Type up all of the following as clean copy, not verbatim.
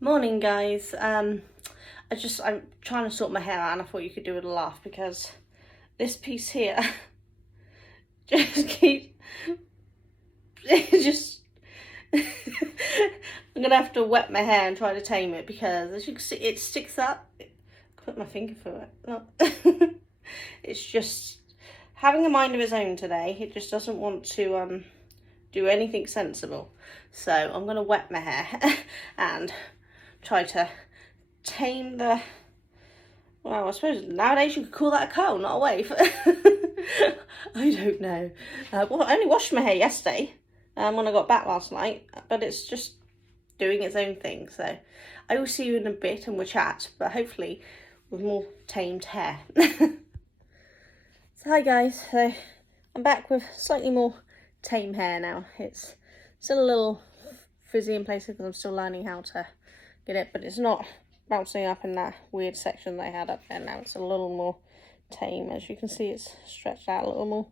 Morning, guys. I'm trying to sort my hair out, and I thought you could do with a laugh because this piece here just keeps it just I'm gonna have to wet my hair and try to tame it because as you can see it sticks up. Put my finger through it. Look. It's just having a mind of its own today. It just doesn't want to do anything sensible. So I'm gonna wet my hair and try to tame the, well, I suppose nowadays you could call that a curl, not a wave. I don't know. Well, I only washed my hair yesterday when I got back last night, but it's just doing its own thing. So I will see you in a bit and we'll chat, but hopefully with more tamed hair. So hi guys, so I'm back with slightly more tame hair now. It's still a little frizzy in places because I'm still learning how to get it, but it's not bouncing up in that weird section that I had up there. Now it's a little more tame. As you can see, it's stretched out a little more.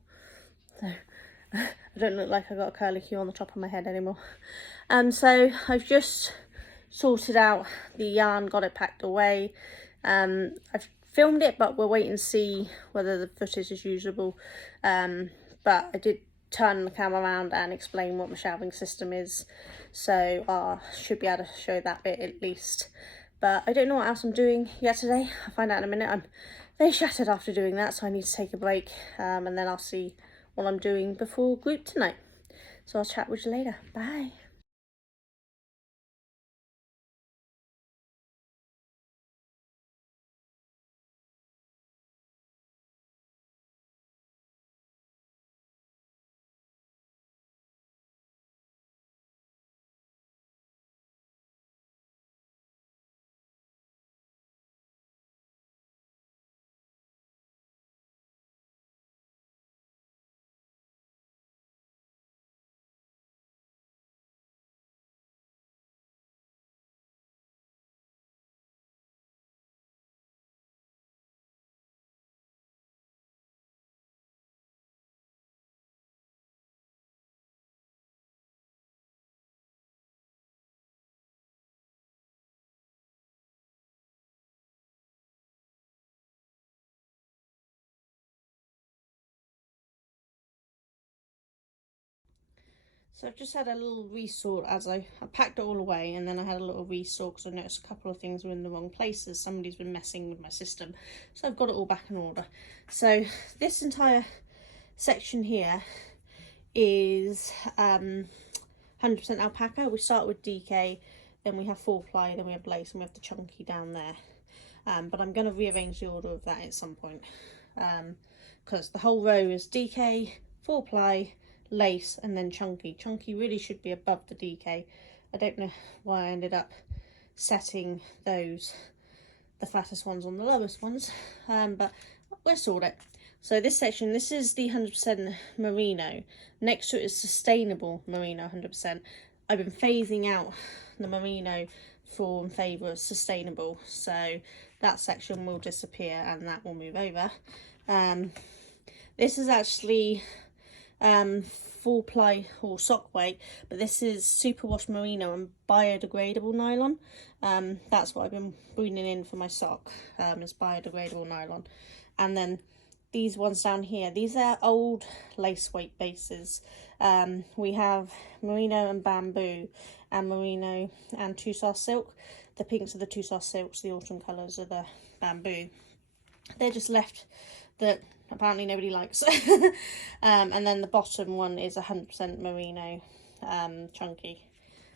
So I don't look like I got a curly Q on the top of my head anymore. So I've just sorted out the yarn, got it packed away. I've filmed it, but we'll wait and see whether the footage is usable. But I did turn the camera around and explain what my shelving system is, so I should be able to show that bit at least. But I don't know what else I'm doing yet today. I'll find out in a minute. I'm very shattered after doing that, so I need to take a break, and then I'll see what I'm doing before group tonight. So I'll chat with you later. Bye. So I've just had a little resort as I packed it all away, and then I had a little resort because I noticed a couple of things were in the wrong places. Somebody's been messing with my system. So I've got it all back in order. So this entire section here is 100% alpaca. We start with DK, then we have 4-ply, then we have lace, and we have the chunky down there. But I'm going to rearrange the order of that at some point because the whole row is DK, 4-ply, lace, and then chunky. Chunky really should be above the DK. I don't know why I ended up setting those, the fattest ones, on the lowest ones, but we'll sort it. So this section, this is the 100% merino. Next to it is sustainable merino 100%. I've been phasing out the merino in favour of sustainable, so that section will disappear and that will move over. This is actually 4-ply or sock weight, but this is superwash merino and biodegradable nylon. That's what I've been bringing in for my sock, is biodegradable nylon. And then these ones down here, these are old lace weight bases. We have merino and bamboo, and merino and Tussar silk. The pinks are the Tussar silks, the autumn colours are the bamboo. They're just left that apparently nobody likes. And then the bottom one is 100% merino, chunky.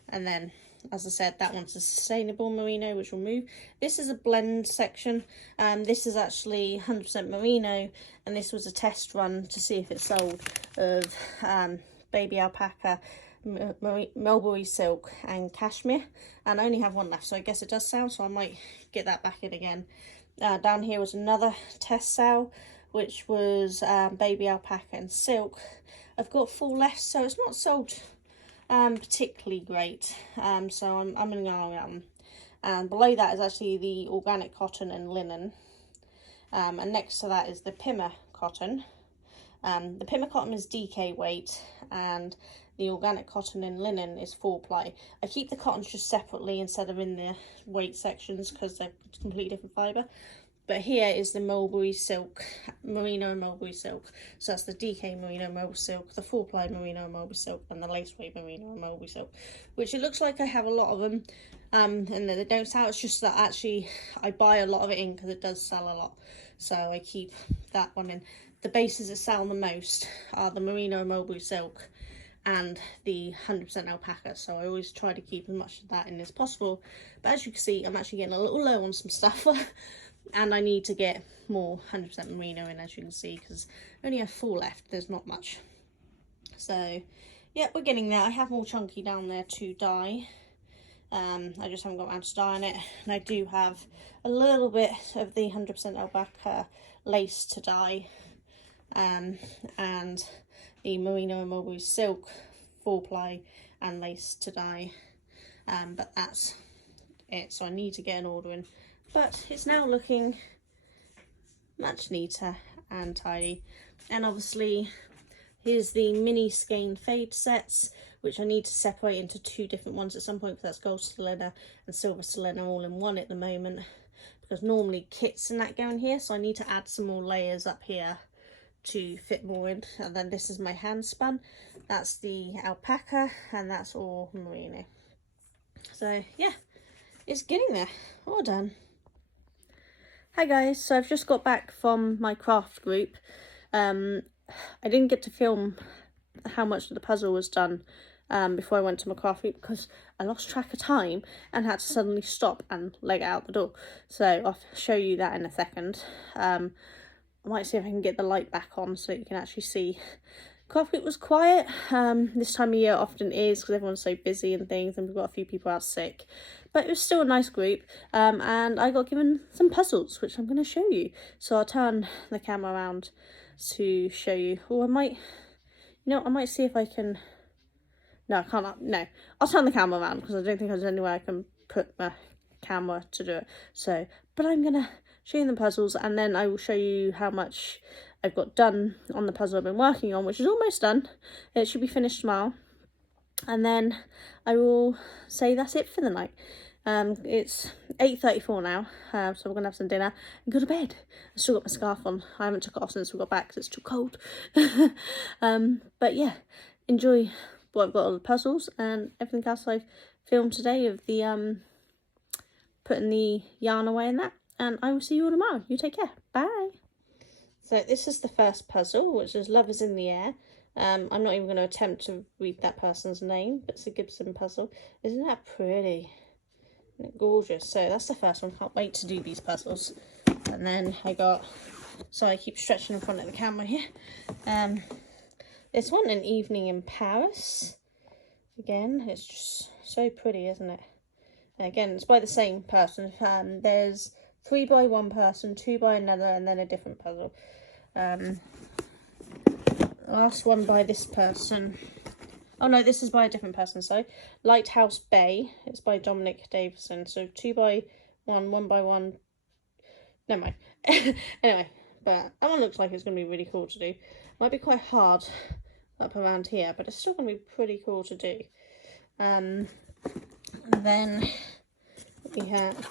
And then, as I said, that one's a sustainable merino, which will move. This is a blend section. This is actually 100% merino, and this was a test run to see if it sold, of baby alpaca, mulberry silk and cashmere, and I only have one left, so I guess it does sell, so I might get that back in again. Down here was another test sale, which was baby alpaca and silk. I've got 4 left, so it's not sold particularly great, so I'm going to go on that one. And below that is actually the organic cotton and linen, and next to that is the Pima cotton. The Pima cotton is DK weight, and the organic cotton and linen is 4-ply. I keep the cottons just separately instead of in the weight sections because they're completely different fibre. But here is the mulberry silk, merino and mulberry silk. So that's the DK merino mulberry silk, the 4-ply merino and mulberry silk, and the lace weight merino and mulberry silk. Which it looks like I have a lot of them, and they don't sell. It's just that actually I buy a lot of it in because it does sell a lot. So I keep that one in. The bases that sell the most are the merino and mulberry silk and the 100% alpaca, so I always try to keep as much of that in as possible. But as you can see, I'm actually getting a little low on some stuff and I need to get more 100% merino in, as you can see, because I only have 4 left. There's not much. So yeah, we're getting there. I have more chunky down there to dye. I just haven't got around to dyeing it, and I do have a little bit of the 100% alpaca lace to dye, and the merino and mulberry silk 4-ply and lace to dye, but that's it. So I need to get an order in, but it's now looking much neater and tidy. And obviously here's the mini skein fade sets, which I need to separate into 2 different ones at some point, because that's gold stellina and silver stellina all in one at the moment, because normally kits and that go in here, so I need to add some more layers up here to fit more in. And then this is my hand spun, that's the alpaca, and that's all merino. So yeah, it's getting there. All done. Hi guys, so I've just got back from my craft group. I didn't get to film how much of the puzzle was done before I went to my craft group, because I lost track of time and had to suddenly stop and leg out the door. So I'll show you that in a second. I might see if I can get the light back on so you can actually see. Craft group was quiet. This time of year often is, because everyone's so busy and things, and we've got a few people out sick. But it was still a nice group, and I got given some puzzles, which I'm going to show you. So I'll turn the camera around to show you. Or I might, I might see if I can. No, I can't. No, I'll turn the camera around because I don't think there's anywhere I can put my camera to do it. So, but I'm going to show you the puzzles, and then I will show you how much I've got done on the puzzle I've been working on, which is almost done. It should be finished tomorrow, and then I will say that's it for the night. It's 8:34 now, so we're gonna have some dinner and go to bed. I still got my scarf on. I haven't took it off since we got back because it's too cold. But yeah, enjoy what I've got on the puzzles and everything else I've filmed today of the putting the yarn away and that. And I will see you all tomorrow. You take care. Bye. So this is the first puzzle, which is Love is in the Air. I'm not even going to attempt to read that person's name, but it's a Gibson puzzle. Isn't that pretty? Isn't it gorgeous? So that's the first one. Can't wait to do these puzzles. And then I got, sorry I keep stretching in front of the camera here. This one, An Evening in Paris. Again, it's just so pretty, isn't it? And again, it's by the same person. There's 3 by one person, 2 by another, and then a different puzzle. Last one by this person. Oh no, this is by a different person, sorry. Lighthouse Bay. It's by Dominic Davison. So 2 by 1, 1 by 1. Never mind. Anyway, but that one looks like it's going to be really cool to do. Might be quite hard up around here, but it's still going to be pretty cool to do. And then we have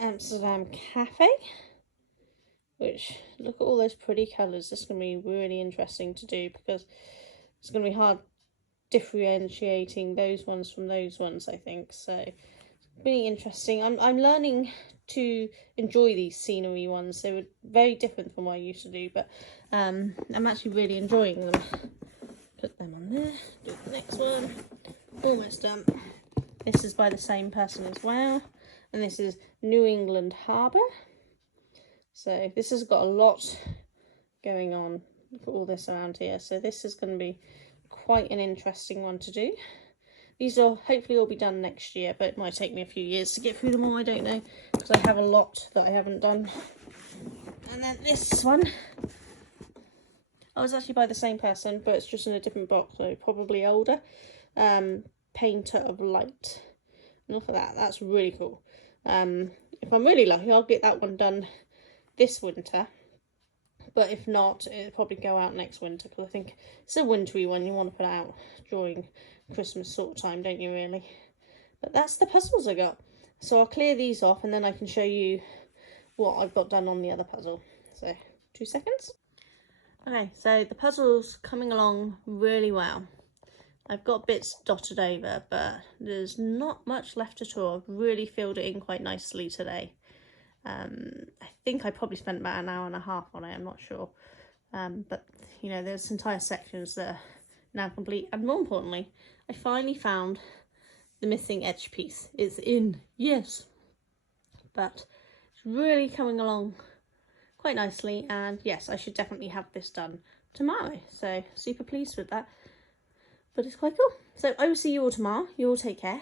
Amsterdam Cafe, which, look at all those pretty colours. This is going to be really interesting to do because it's going to be hard differentiating those ones from those ones, I think. So really interesting. I'm learning to enjoy these scenery ones. They were very different from what I used to do, but I'm actually really enjoying them. Put them on there. Do the next one. Almost done. This is by the same person as well, and this is New England Harbour. So this has got a lot going on for all this around here. So this is going to be quite an interesting one to do. These will hopefully all be done next year, but it might take me a few years to get through them all, I don't know, because I have a lot that I haven't done. And then this one, I was actually by the same person, but it's just in a different box, so probably older. Painter of Light. And look at that, that's really cool. If I'm really lucky, I'll get that one done this winter, But if not, it'll probably go out next winter, because I think it's a wintry one. You want to put it out during Christmas sort of time, don't you, really? But that's the puzzles I got. So I'll clear these off and then I can show you what I've got done on the other puzzle. So 2 seconds. Okay, so the puzzle's coming along really well. I've got bits dotted over, but there's not much left at all. I've really filled it in quite nicely today. I think I probably spent about an hour and a half on it, I'm not sure. But, you know, there's entire sections that are now complete. And more importantly, I finally found the missing edge piece. It's in, yes. But it's really coming along quite nicely. And yes, I should definitely have this done tomorrow. So super pleased with that. But it's quite cool. So I will see you all tomorrow. You all take care.